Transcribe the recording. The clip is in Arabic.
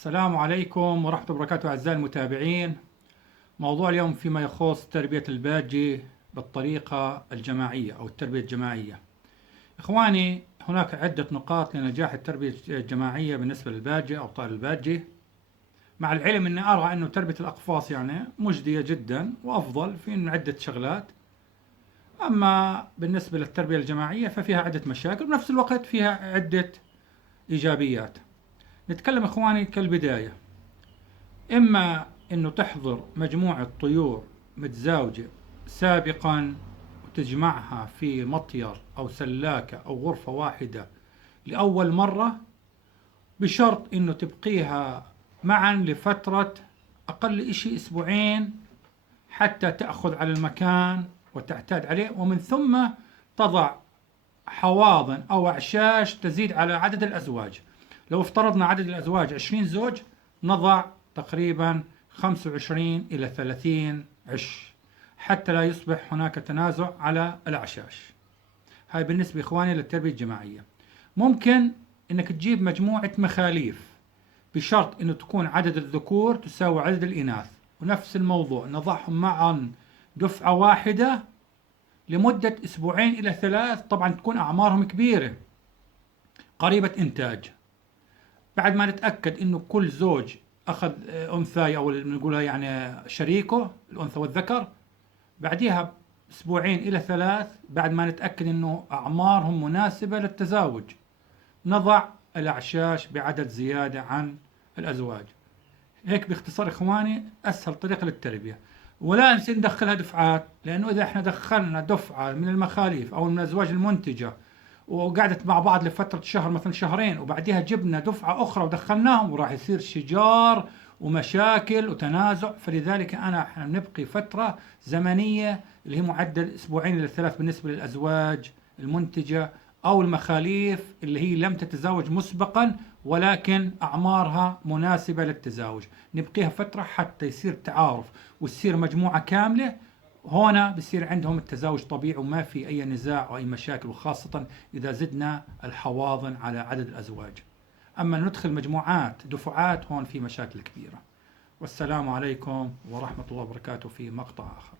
السلام عليكم ورحمة الله وبركاته أعزائي المتابعين. موضوع اليوم فيما يخص تربية الباجي بالطريقة الجماعية أو التربية الجماعية. إخواني، هناك عدة نقاط لنجاح التربية الجماعية بالنسبة للباجي أو طائر الباجي، مع العلم أني أرى أنه تربية الأقفاص مجدية جدا وأفضل في عدة شغلات. أما بالنسبة للتربية الجماعية ففيها عدة مشاكل وبنفس الوقت فيها عدة إيجابيات. نتكلم إخواني كالبداية، إما أنه تحضر مجموعة طيور متزاوجة سابقا وتجمعها في مطير أو سلاكة أو غرفة واحدة لأول مرة، بشرط أنه تبقيها معا لفترة أقل إشي أسبوعين حتى تأخذ على المكان وتعتاد عليه، ومن ثم تضع حواضن أو أعشاش تزيد على عدد الأزواج. لو افترضنا عدد الأزواج 20 زوج، نضع تقريبا 25 إلى 30 عش حتى لا يصبح هناك تنازع على الأعشاش. هاي بالنسبة إخواني للتربية الجماعية. ممكن إنك تجيب مجموعة مخاليف بشرط إنه تكون عدد الذكور تساوي عدد الإناث، ونفس الموضوع نضعهم معا دفعة واحدة لمدة أسبوعين إلى 3. طبعا تكون أعمارهم كبيرة قريبة إنتاج. بعد ما نتأكد إنه كل زوج أخذ أنثى أو نقولها شريكه الأنثى والذكر، بعدها أسبوعين إلى 3 بعد ما نتأكد إنه أعمارهم مناسبة للتزاوج، نضع الأعشاش بعدد زيادة عن الأزواج. هيك باختصار إخواني أسهل طريقة للتربية. ولا نصير ندخلها دفعات، لأنه إذا إحنا دخلنا دفعة من المخاليف أو من الأزواج المنتجة وقعدت مع بعض لفترة شهر مثلا شهرين، وبعدها جبنا دفعة أخرى ودخلناهم، وراح يصير شجار ومشاكل وتنازع. فلذلك احنا نبقي فترة زمنية اللي هي معدل أسبوعين إلى 3 بالنسبة للأزواج المنتجة أو المخاليف اللي هي لم تتزوج مسبقا ولكن أعمارها مناسبة للتزاوج. نبقيها فترة حتى يصير تعارف وتصير مجموعة كاملة. هنا بصير عندهم التزاوج طبيعي وما في أي نزاع أو أي مشاكل، وخاصة إذا زدنا الحواضن على عدد الأزواج. أما ندخل مجموعات دفعات هون في مشاكل كبيرة. والسلام عليكم ورحمة الله وبركاته في مقطع آخر.